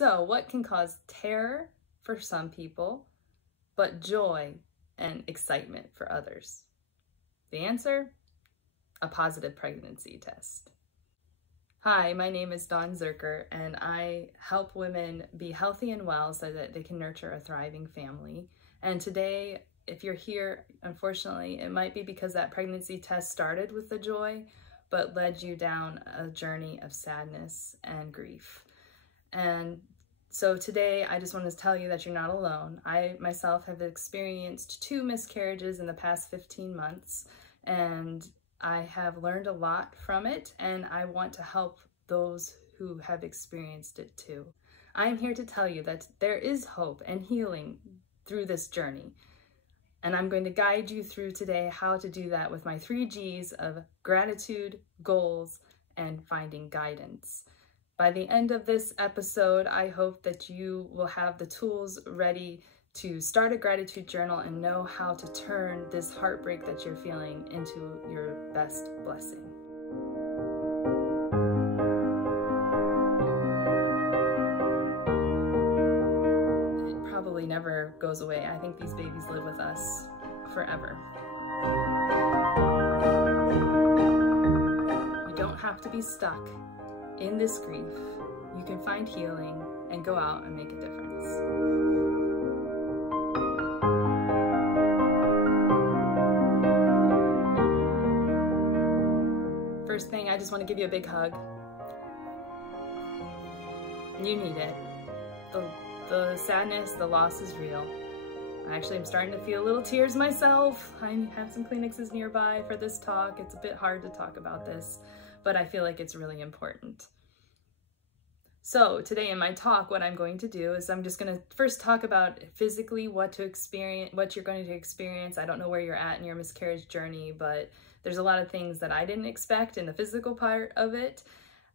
So what can cause terror for some people, but joy and excitement for others? The answer? A positive pregnancy test. Hi, my name is Dawn Zerker, and I help women be healthy and well so that they can nurture a thriving family. And today, if you're here, unfortunately, it might be because that pregnancy test started with the joy, but led you down a journey of sadness and grief. And so today, I just want to tell you that you're not alone. I myself have experienced 2 miscarriages in the past 15 months, and I have learned a lot from it, and I want to help those who have experienced it too. I am here to tell you that there is hope and healing through this journey. And I'm going to guide you through today how to do that with my 3 G's of gratitude, goals, and finding guidance. By the end of this episode, I hope that you will have the tools ready to start a gratitude journal and know how to turn this heartbreak that you're feeling into your best blessing. It probably never goes away. I think these babies live with us forever. You don't have to be stuck in this grief. You can find healing and go out and make a difference. First thing, I just want to give you a big hug. You need it. The sadness, the loss is real. Actually, I'm starting to feel little tears myself. I have some Kleenexes nearby for this talk. It's a bit hard to talk about this, but I feel like it's really important. So today in my talk, what I'm going to do is I'm just going to first talk about physically what you're going to experience. I don't know where you're at in your miscarriage journey, but there's a lot of things that I didn't expect in the physical part of it.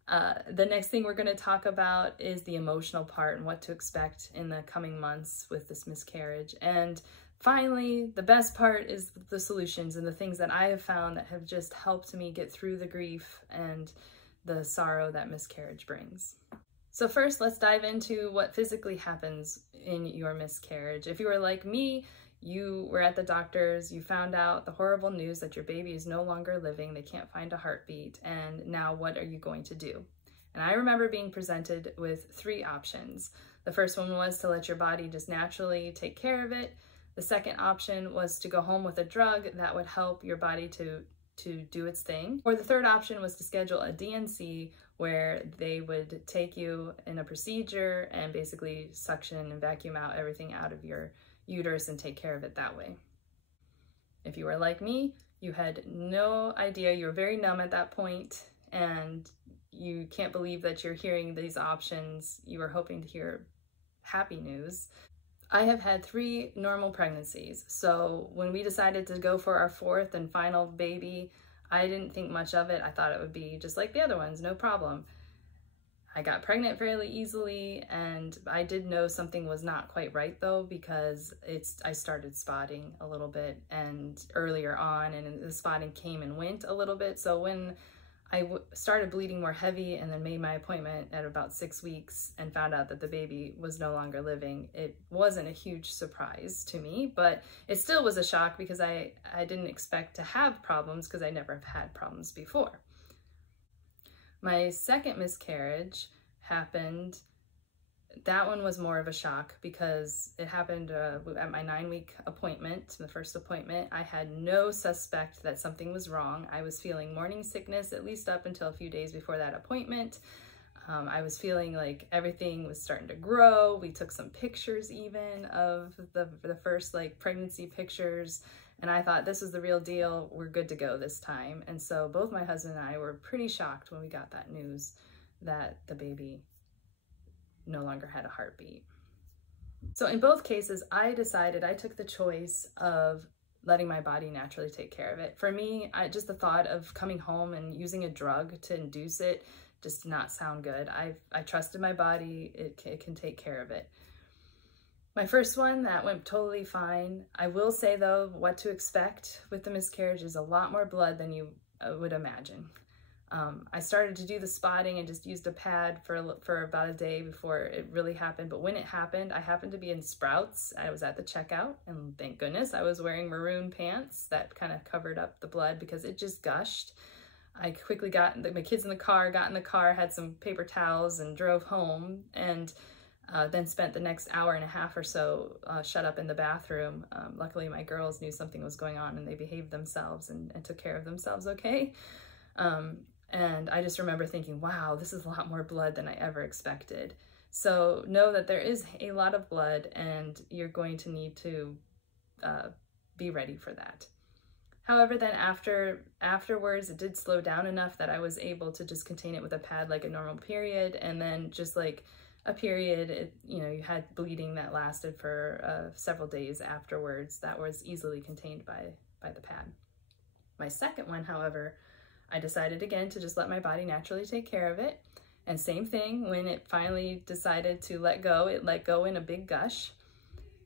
The next thing we're going to talk about is the emotional part and what to expect in the coming months with this miscarriage. And finally, the best part is the solutions and the things that I have found that have just helped me get through the grief and the sorrow that miscarriage brings. So first, let's dive into what physically happens in your miscarriage. If you were like me, you were at the doctor's, you found out the horrible news that your baby is no longer living, they can't find a heartbeat, and now what are you going to do? And I remember being presented with 3 options. The first one was to let your body just naturally take care of it. The second option was to go home with a drug that would help your body to do its thing. Or the third option was to schedule a D&C where they would take you in a procedure and basically suction and vacuum out everything out of your uterus and take care of it that way. If you were like me, you had no idea, you were very numb at that point, and you can't believe that you're hearing these options. You were hoping to hear happy news. I have had 3 normal pregnancies, so when we decided to go for our 4th and final baby, I didn't think much of it. I thought it would be just like the other ones, no problem. I got pregnant fairly easily, and I did know something was not quite right though, because I started spotting a little bit and earlier on, and the spotting came and went a little bit. So when I started bleeding more heavy and then made my appointment at about 6 weeks and found out that the baby was no longer living, it wasn't a huge surprise to me, but it still was a shock because I didn't expect to have problems because I never have had problems before. My second miscarriage happened. That one was more of a shock because it happened at my 9-week appointment, the first appointment. I had no suspect that something was wrong. I was feeling morning sickness, at least up until a few days before that appointment. I was feeling like everything was starting to grow. We took some pictures even of the first pregnancy pictures, and I thought this is the real deal. We're good to go this time. And so both my husband and I were pretty shocked when we got that news that the baby no longer had a heartbeat. So in both cases, I took the choice of letting my body naturally take care of it. For me, just the thought of coming home and using a drug to induce it just did not sound good. I trusted my body, it can take care of it. My first one, that went totally fine. I will say though, what to expect with the miscarriage is a lot more blood than you would imagine. I started to do the spotting and just used a pad for about a day before it really happened. But when it happened, I happened to be in Sprouts. I was at the checkout, and thank goodness I was wearing maroon pants that kind of covered up the blood because it just gushed. I quickly got my kids in the car, got in the car, had some paper towels, and drove home, and then spent the next hour and a half or so shut up in the bathroom. Luckily, my girls knew something was going on, and they behaved themselves and took care of themselves okay. And I just remember thinking, wow, this is a lot more blood than I ever expected. So know that there is a lot of blood, and you're going to need to be ready for that. However, then afterwards, it did slow down enough that I was able to just contain it with a pad like a normal period, and then just like a period, you had bleeding that lasted for several days afterwards that was easily contained by the pad. My second one, however, I decided again to just let my body naturally take care of it. And same thing, when it finally decided to let go, it let go in a big gush.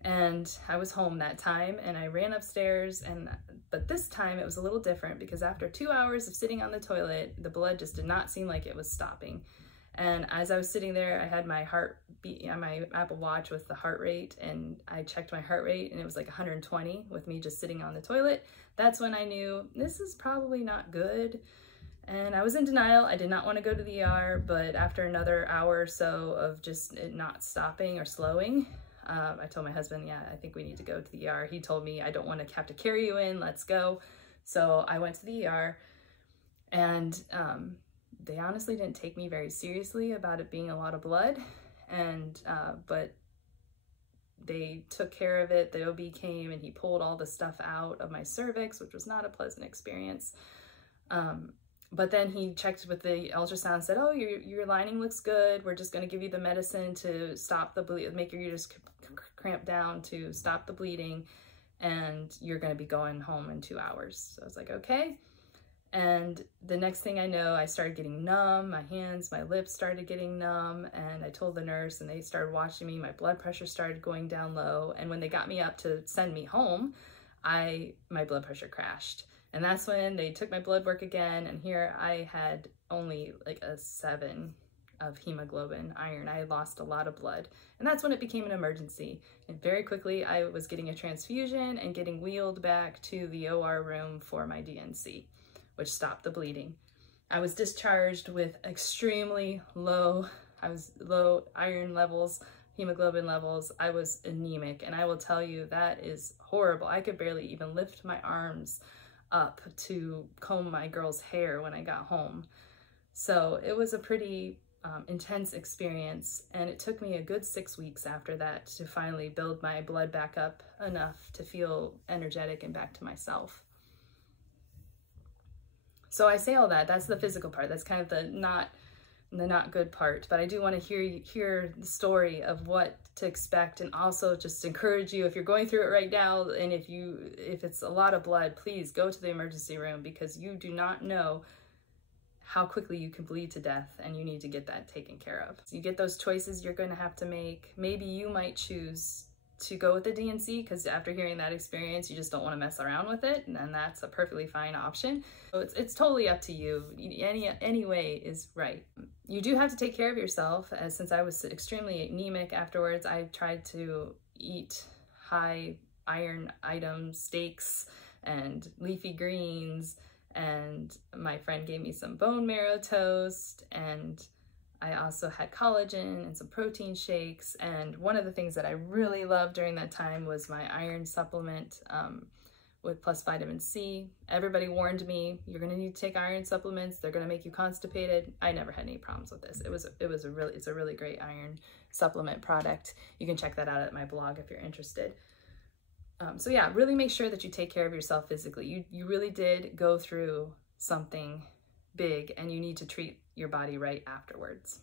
And I was home that time, and I ran upstairs, but this time it was a little different because after 2 hours of sitting on the toilet, the blood just did not seem like it was stopping. And as I was sitting there, I had my heartbeat on my Apple Watch with the heart rate, and I checked my heart rate, and it was like 120 with me just sitting on the toilet. That's when I knew this is probably not good. And I was in denial. I did not want to go to the ER, but after another hour or so of just it not stopping or slowing, I told my husband, yeah, I think we need to go to the ER. He told me, I don't want to have to carry you in, let's go. So I went to the ER, and they honestly didn't take me very seriously about it being a lot of blood, but they took care of it. The OB came and he pulled all the stuff out of my cervix, which was not a pleasant experience. But then he checked with the ultrasound and said, oh, your lining looks good. We're just going to give you the medicine to stop the bleed, make your uterus cramp down to stop the bleeding, and you're going to be going home in 2 hours. So I was like, okay. And the next thing I know, I started getting numb. My hands, my lips started getting numb, and I told the nurse, and they started watching me. My blood pressure started going down low, and when they got me up to send me home, my blood pressure crashed. And that's when they took my blood work again, and here I had only like a 7 of hemoglobin, iron. I had lost a lot of blood, and that's when it became an emergency. And very quickly, I was getting a transfusion and getting wheeled back to the OR room for my DNC, which stopped the bleeding. I was discharged with extremely low iron levels, hemoglobin levels. I was anemic, and I will tell you that is horrible. I could barely even lift my arms up to comb my girl's hair when I got home. So it was a pretty intense experience, and it took me a good 6 weeks after that to finally build my blood back up enough to feel energetic and back to myself. So I say all that, that's the physical part. That's kind of the not good part, but I do want to hear the story of what to expect, and also just encourage you, if you're going through it right now, and if it's a lot of blood, please go to the emergency room, because you do not know how quickly you can bleed to death, and you need to get that taken care of. So you get those choices you're going to have to make. Maybe you might choose to go with the DNC because after hearing that experience, you just don't want to mess around with it, and then that's a perfectly fine option. So it's totally up to you. Any way is right. You do have to take care of yourself, as since I was extremely anemic afterwards, I tried to eat high iron items, steaks and leafy greens, and my friend gave me some bone marrow toast, and I also had collagen and some protein shakes. And one of the things that I really loved during that time was my iron supplement with plus vitamin C. Everybody warned me, you're gonna need to take iron supplements. They're gonna make you constipated. I never had any problems with this. It's a really great iron supplement product. You can check that out at my blog if you're interested. So yeah, really make sure that you take care of yourself physically. You really did go through something big, and you need to treat your body right afterwards.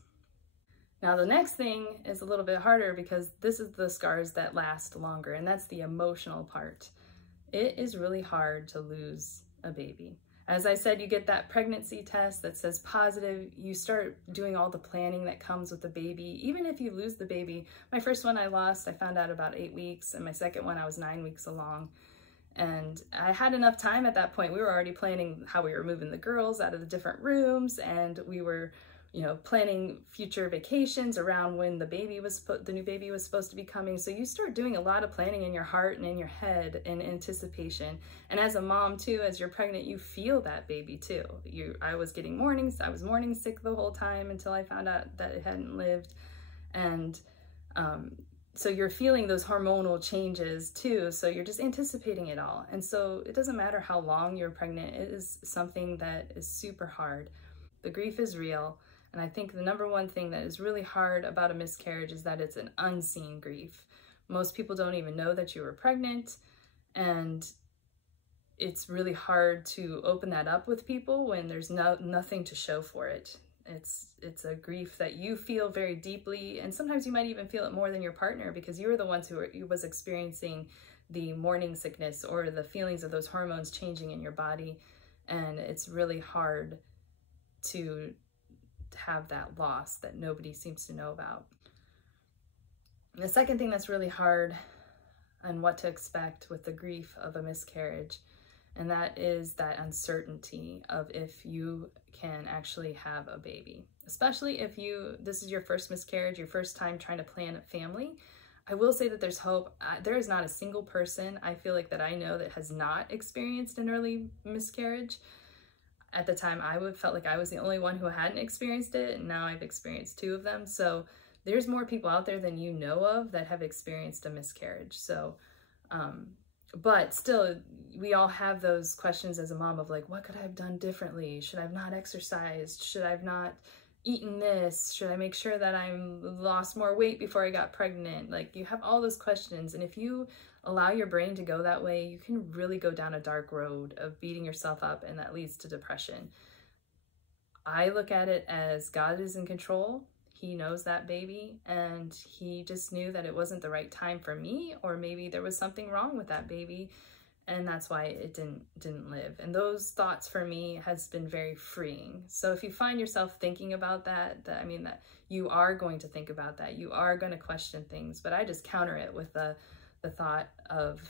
Now the next thing is a little bit harder, because this is the scars that last longer, and that's the emotional part. It is really hard to lose a baby. As I said, you get that pregnancy test that says positive, you start doing all the planning that comes with the baby. Even if you lose the baby, my first one I lost, I found out about 8 weeks, and my second one I was 9 weeks along. And I had enough time at that point. We were already planning how we were moving the girls out of the different rooms, and we were, you know, planning future vacations around when the new baby was supposed to be coming. So you start doing a lot of planning in your heart and in your head in anticipation. And as a mom too, as you're pregnant, you feel that baby too. I was morning sick the whole time until I found out that it hadn't lived. And so you're feeling those hormonal changes too. So you're just anticipating it all. And so it doesn't matter how long you're pregnant, it is something that is super hard. The grief is real. And I think the number one thing that is really hard about a miscarriage is that it's an unseen grief. Most people don't even know that you were pregnant, and it's really hard to open that up with people when there's nothing to show for it. It's a grief that you feel very deeply, and sometimes you might even feel it more than your partner, because you were the ones who was experiencing the morning sickness or the feelings of those hormones changing in your body, and it's really hard to have that loss that nobody seems to know about. And the second thing that's really hard and what to expect with the grief of a miscarriage, and that is that uncertainty of if you can actually have a baby, especially if this is your first miscarriage, your first time trying to plan a family. I will say that there's hope. There is not a single person I feel like that I know that has not experienced an early miscarriage. At the time, felt like I was the only one who hadn't experienced it, and now I've experienced 2 of them. So there's more people out there than you know of that have experienced a miscarriage. So, but still, we all have those questions as a mom of like, what could I have done differently? Should I have not exercised? Should I have not eaten this? Should I make sure that I lost more weight before I got pregnant? Like, you have all those questions, and if you allow your brain to go that way, you can really go down a dark road of beating yourself up, and that leads to depression. I look at it as God is in control. He knows that baby, and he just knew that it wasn't the right time for me, or maybe there was something wrong with that baby, and that's why it didn't live. And those thoughts for me has been very freeing. So if you find yourself thinking about that you are going to think about that, you are going to question things, but I just counter it with the thought of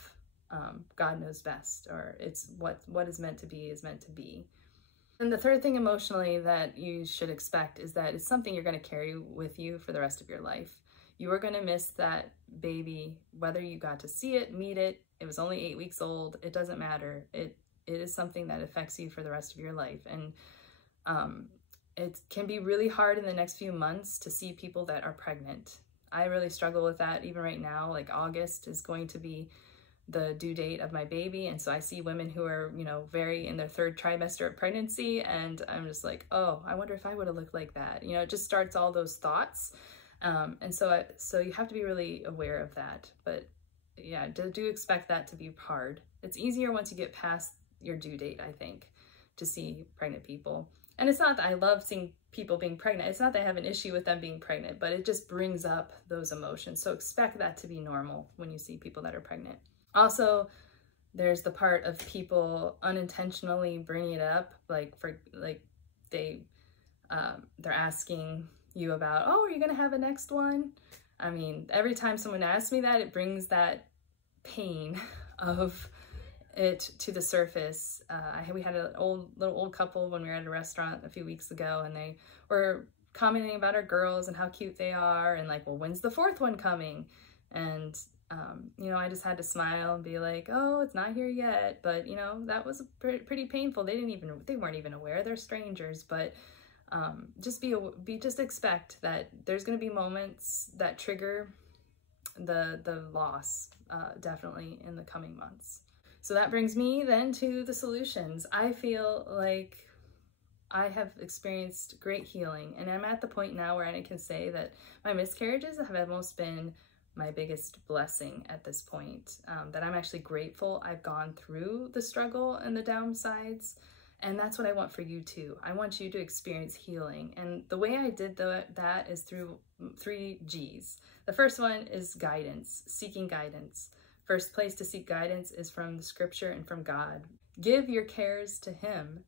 God knows best, or it's what is meant to be is meant to be. And the third thing emotionally that you should expect is that it's something you're going to carry with you for the rest of your life. You are going to miss that baby, whether you got to see it, meet it, it was only 8 weeks old, it doesn't matter. It is something that affects you for the rest of your life. And it can be really hard in the next few months to see people that are pregnant. I really struggle with that even right now. Like, August is going to be the due date of my baby, and so I see women who are, very in their 3rd trimester of pregnancy, and I'm just like, oh, I wonder if I would have looked like that. It just starts all those thoughts, and so you have to be really aware of that. But yeah, do expect that to be hard. It's easier once you get past your due date, I think, to see pregnant people. And it's not that I love seeing people being pregnant. It's not that I have an issue with them being pregnant, but it just brings up those emotions. So expect that to be normal when you see people that are pregnant. Also, there's the part of people unintentionally bringing it up, they're asking you about, oh, are you gonna have a next one? I mean, every time someone asks me that, it brings that pain of it to the surface. We had an old couple when we were at a restaurant a few weeks ago, and they were commenting about our girls and how cute they are, and like, well, when's the 4th one coming? And I just had to smile and be like, oh, it's not here yet. But that was pretty painful. They weren't even aware. They're strangers. But just expect that there's going to be moments that trigger the loss, definitely in the coming months. So that brings me then to the solutions. I feel like I have experienced great healing, and I'm at the point now where I can say that my miscarriages have almost been my biggest blessing at this point, that I'm actually grateful I've gone through the struggle and the downsides. And that's what I want for you too. I want you to experience healing. And the way I did that is through 3 G's. The first one is guidance, seeking guidance. First place to seek guidance is from the scripture and from God. Give your cares to him.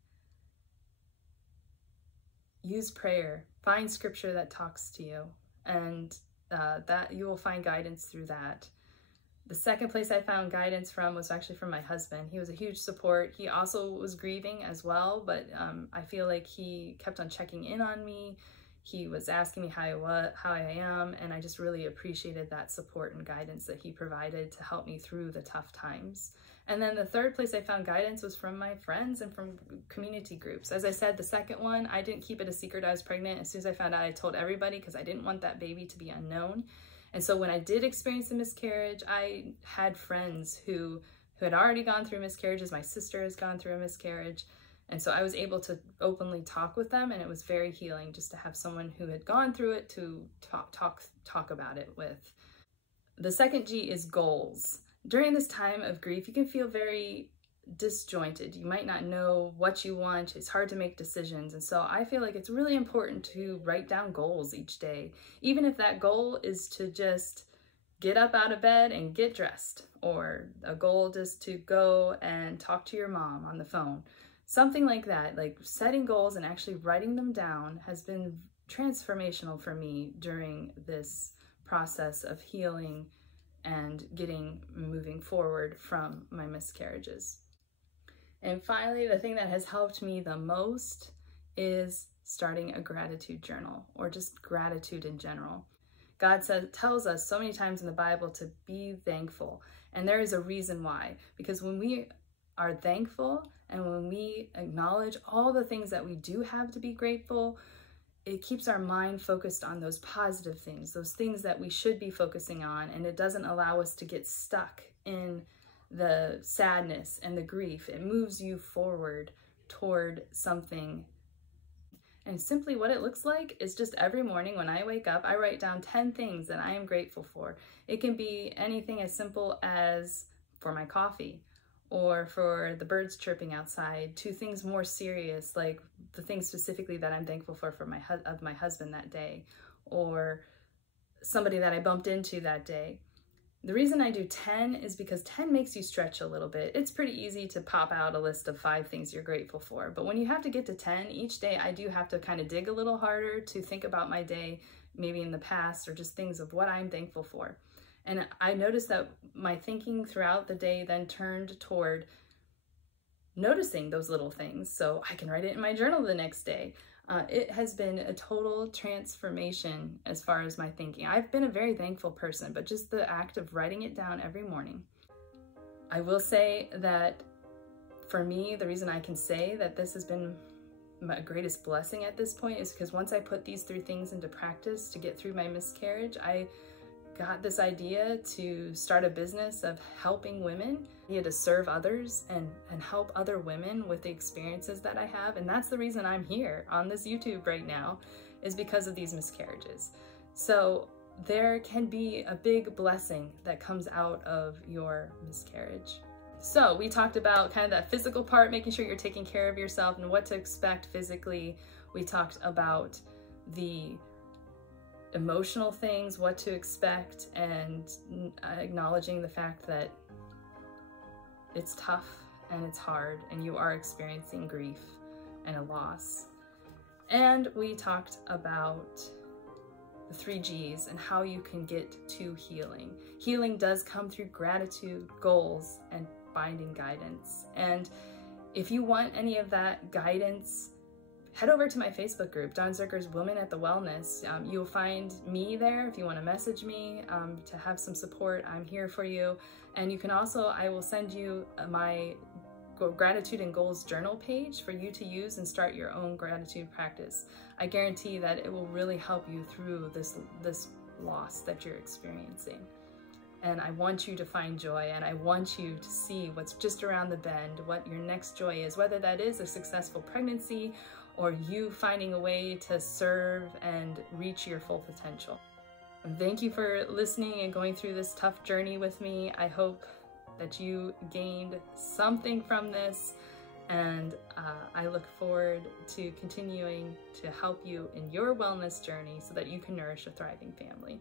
Use prayer. Find scripture that talks to you, and that you will find guidance through that. The second place I found guidance from was actually from my husband. He was a huge support. He also was grieving as well, but I feel like he kept on checking in on me. He was asking me how I am, and I just really appreciated that support and guidance that he provided to help me through the tough times. And then the third place I found guidance was from my friends and from community groups. As I said, the second one, I didn't keep it a secret I was pregnant. As soon as I found out, I told everybody because I didn't want that baby to be unknown. And so when I did experience a miscarriage, I had friends who had already gone through miscarriages. My sister has gone through a miscarriage. And so I was able to openly talk with them, and it was very healing just to have someone who had gone through it to talk about it with. The second G is goals. During this time of grief, you can feel very disjointed. You might not know what you want. It's hard to make decisions. And so I feel like it's really important to write down goals each day, even if that goal is to just get up out of bed and get dressed, or a goal just to go and talk to your mom on the phone. Something like that, like setting goals and actually writing them down has been transformational for me during this process of healing and moving forward from my miscarriages. And finally, the thing that has helped me the most is starting a gratitude journal, or just gratitude in general. God tells us so many times in the Bible to be thankful, and there is a reason why. Because when we are thankful and when we acknowledge all the things that we do have to be grateful, it keeps our mind focused on those positive things, those things that we should be focusing on, and it doesn't allow us to get stuck in the sadness and the grief. It moves you forward toward something. And simply what it looks like is just every morning when I wake up, I write down 10 things that I am grateful for. It can be anything as simple as for my coffee, or for the birds chirping outside, to things more serious, like the things specifically that I'm thankful for my husband that day, or somebody that I bumped into that day. The reason I do 10 is because 10 makes you stretch a little bit. It's pretty easy to pop out a list of 5 things you're grateful for, but when you have to get to 10 each day, I do have to kind of dig a little harder to think about my day, maybe in the past, or just things of what I'm thankful for. And I noticed that my thinking throughout the day then turned toward noticing those little things so I can write it in my journal the next day. It has been a total transformation as far as my thinking. I've been a very thankful person, but just the act of writing it down every morning. I will say that for me, the reason I can say that this has been my greatest blessing at this point is because once I put these 3 things into practice to get through my miscarriage, I got this idea to start a business of helping women, to serve others and help other women with the experiences that I have. And that's the reason I'm here on this YouTube right now, is because of these miscarriages. So there can be a big blessing that comes out of your miscarriage. So we talked about kind of that physical part, making sure you're taking care of yourself and what to expect physically. We talked about the emotional things, what to expect, and acknowledging the fact that it's tough and it's hard and you are experiencing grief and a loss. And we talked about the 3 G's and how you can get to healing. Healing does come through gratitude, goals, and finding guidance. And if you want any of that guidance, head over to my Facebook group, Dawn Zerker's Women at the Wellness. You'll find me there if you want to message me to have some support. I'm here for you. And you can also, I will send you my gratitude and goals journal page for you to use and start your own gratitude practice. I guarantee that it will really help you through this loss that you're experiencing. And I want you to find joy, and I want you to see what's just around the bend, what your next joy is, whether that is a successful pregnancy or you finding a way to serve and reach your full potential. And thank you for listening and going through this tough journey with me. I hope that you gained something from this, and I look forward to continuing to help you in your wellness journey so that you can nourish a thriving family.